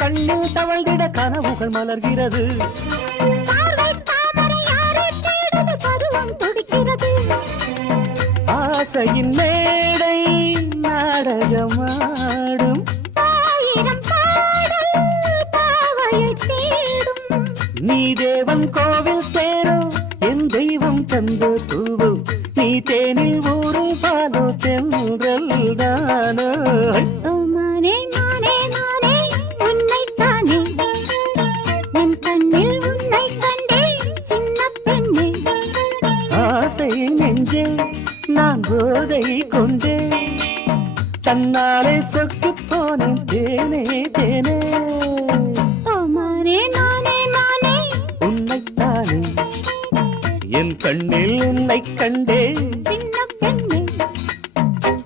கண்ணில் தவழ்ந்திட கனவுகள் மலர்கிறது. ஆசையின் மேடை நாடகமாடும். நீ தேவன் கோவில் தேரோ என் தெய்வம் தந்த பூவோ, நீ தேனில் ஊரும் பாலோ தென்றல் தானோ. ஆசை நெஞ்சே நான் போதை கொண்டே தன்னாலே சொக்கு போனேன் தேனே தேனே. உன்னைத்தானே என் கண்ணில் உன்னை கண்டே.